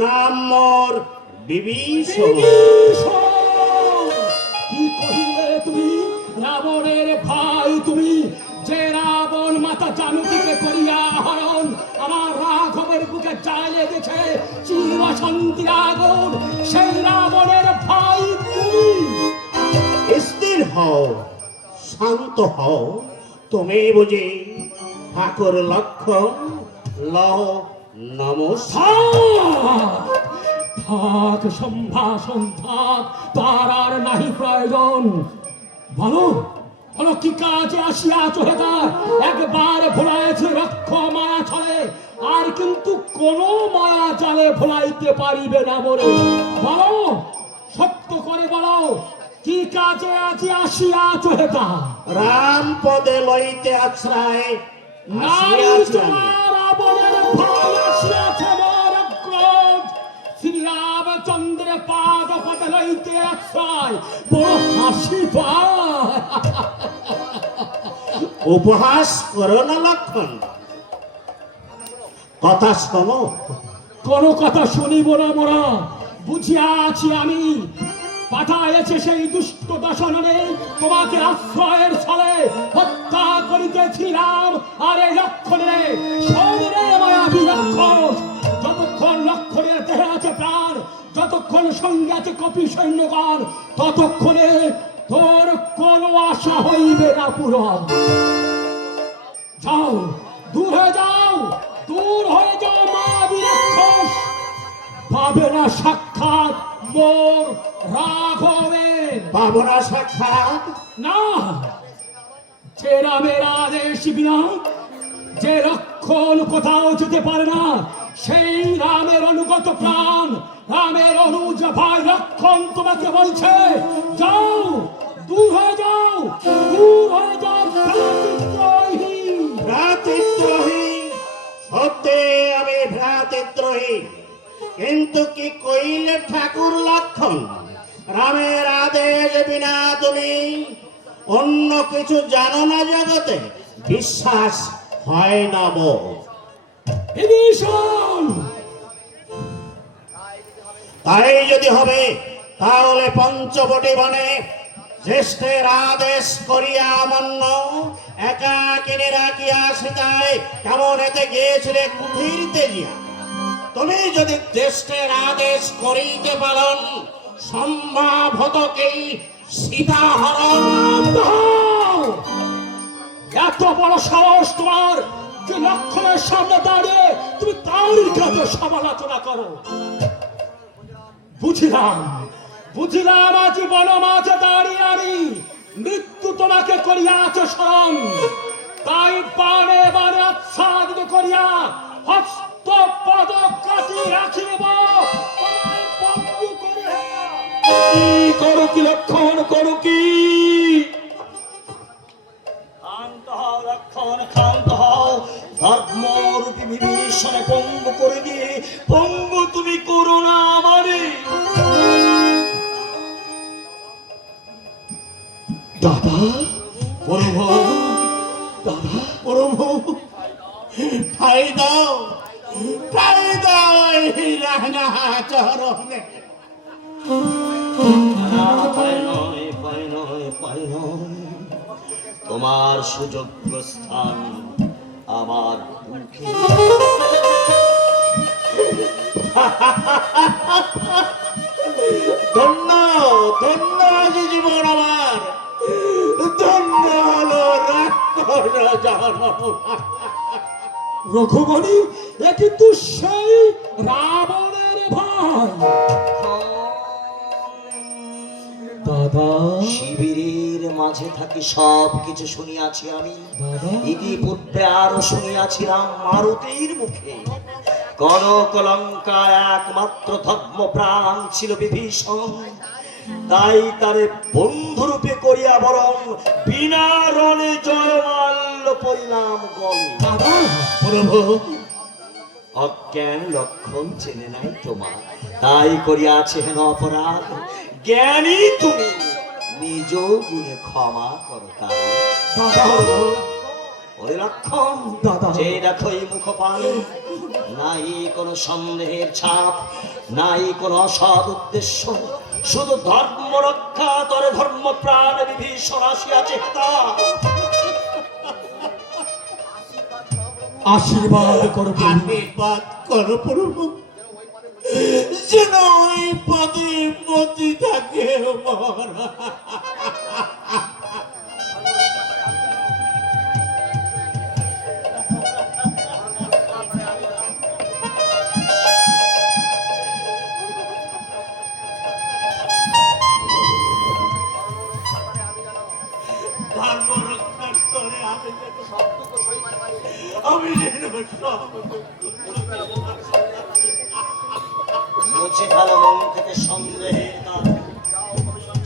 নাম মোর বিভীষণ। কি কহিলে তুমি? রাবণের ভাই তুমি, যে রাবণ মাতা জানকীকে করিয়া হরণ আমার রাঘবের বুকে জ্বালিয়ে গেছে চির শান্তির আগুন, সেই রাবণের ভাই তুমি। স্থির হও, শান্ত হও। তুমি বুঝি ঠাকুর লক্ষণ? লও নমস্কার। থাক সম্ভাষণ থাক, তার আর নাহি প্রয়োজন। বলো বলো, কি কাজে আসিয়াছ হেতার? একবার ভোলাইছে রক্ষ মায়া ছলে, আর কিন্তু কোন মায়া জালে ভোলাইতে পারিবে না বলে। বলো, সত্য করে বলো, কি কাজে আজি আসিয়াছ হেতা? রাম পদে লইতে আশ্রয় নারী আসিয়াছি আমি। তোমার রাবণের ভাই আসিয়াছে মোর ক্রোধ, শ্রীরামচন্দ্রের পাদ পদে লইতে আশ্রয়, বড় হাসি পায়। উপহাস করো না লক্ষণ, কথা শোনো। কোন কথা শুনিব না মোরা, বুঝিয়া আছি আমি। পাঠাইছে সেই দুষ্ট দশননে তোমাকে আশ্রয়ের ছলে হত্যা করিতেছিলাম। আরে লক্ষণে শরীরে মায়াবী লক্ষণ, যতক্ষণ লক্ষণের দেহে আছে প্রাণ, যতক্ষণ সঙ্গে আছে কপি সৈন্যগণ, ততক্ষণে তোর কোন আশা হইবে না পূরণ। যাও, দূর হয়ে যাও, দূর হয়ে যাও মায়াবী রাক্ষস। পাবে না সাক্ষাৎ মোর রাঘবের। পাবো না সাক্ষাৎ? না, যে রামের আদেশ বিনা যে লক্ষণ কোথাও যেতে পারে না, সেই রামের অনুগত প্রাণ, রামের অনুজ ভাই লক্ষণ তোমাকে বলছে, যাও, দূর হয়ে যাও, দূর হয়ে যাও ভ্রাতৃদ্রোহী। ভ্রাতৃদ্রোহী? সত্যি আমি ভ্রাতৃদ্রোহী, কিন্তু কি কইলে ঠাকুর লক্ষণ? রামের আদেশ বিনা তুমি অন্য কিছু জানো না জগতে, বিশ্বাস হয় না মোর। বিভীষণ, তাই যদি হবে তাহলে পঞ্চবটি বনে জ্যেষ্ঠের আদেশ করিয়া অমান্য একাকিনী রাখিয়া সীতায় কেমন এতে গিয়েছিলে কুঠির তেজিয়া। তুমি যদি জ্যেষ্ঠের আদেশ করিতে পালন, সম্ভব হতো কি সীতা হরণ। এত বড় সাহস তোমার যে লক্ষণের সামনে দাঁড়িয়ে তুমি তারই কাছে সমালোচনা করো। বুঝিলাম, বুঝিলাম আজ বনমাঝে দাঁড়িয়ে আমি মৃত্যু তোমাকে করিয়াছে স্মরণ, তাই বারে বারে আচ্ছাদিত করিয়া হস্ত পদ কাটি রাখিব তোমায় বন্ধু করিয়া। কি করো কি লক্ষণ, করো কি? শান্ত হও লক্ষণ, শান্ত হও। ধর্মরূপী বিভীষণে পঙ্গু করে দিয়ে পঙ্গু তুমি করো না আমারে। দাদা, বড় বউ, দাদা, বড় বউ, ঠাই দাও, ঠাই দাও এই রাঙা চরণে। ভয় নয়, ভয় নয়, ভয় নয়। তোমার সুযোগ্য স্থান আমার মুখে। ধন্য, ধন্য আজ জীবন আমার, ধন্য হলো রাক্ষস জন্ম। রঘুমণি, এ কিন্তু সেই রাবণের ভাই। দাদা, শিবিরের মাঝে থাকি সব কিছু শুনিয়াছি আমি। দাদা, ইতিপূর্বে আরো শুনিয়াছিলাম মারুতির মুখে কনকলঙ্কায় একমাত্র ধর্ম প্রাণ ছিল বিভীষণ, তাই তারে বন্ধুরূপে করিয়া বরং বিনা রণে জয়মাল্য পরিণাম গণ। দাদা, প্রভু, অজ্ঞান লক্ষণ চেনে নাই তোমার, তাই করিয়াছে হেন অপরাধ। জ্ঞানী তুমি, নিজ গুণে ক্ষমা করো তার। দাদা, ওরে লক্ষণ, দাদা। যে দেখো এই মুখ পানি নাই কোনো সন্দেহের ছাপ, নাই কোনো অসৎ উদ্দেশ্য, শুধু ধর্ম রক্ষা তরে ধর্ম প্রাণ বিভীষণ আসিয়াছে তা। আশীর্বাদ করো প্রভু। আশীর্বাদ করো প্রভু, যেন ওই পদে মতি থাকে মহারাজ। ধর্ম রক্ষার করে আমি যেন সব মুছে ফেলো মন থেকে সন্দেহের দাগ।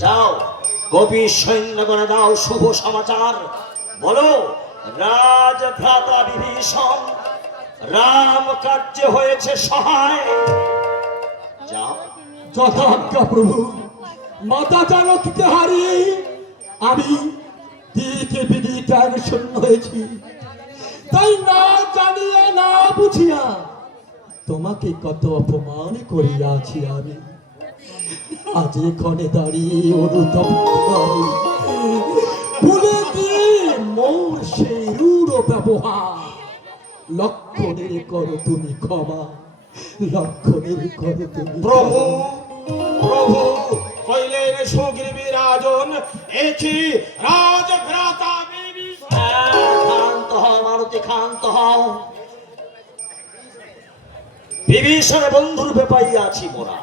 যাও গভীর সৈন্য করে দাও শুভ সমাচার, বলো রাজভ্রাতা বিভীষণ রাম কার্যে হয়েছে সহায়। যাও। যথাজ্ঞা প্রভু। মাতা জানকীকে হারিয়ে আমি দিকে বিদিকে শূন্য হয়েছি, তাই না জানিয়া না বুঝিয়া তোমাকে কত অপমান করিয়াছি আমি। আজ এখানে দাঁড়িয়ে অনুতপ্ত ভুলে দিয়ে মোর সেই রূঢ় ব্যবহার। লক্ষণের করো তুমি ক্ষমা, লক্ষণের করো তুমি প্রভু প্রভু কইলেন সুগ্রীবী রাজন, একি রাজভ্রাতা বিভীষণ। ক্ষান্ত হও মারুতি, ক্ষান্ত হও। বিভীষণ বন্ধুরূপে পাইয়াছি মোরা।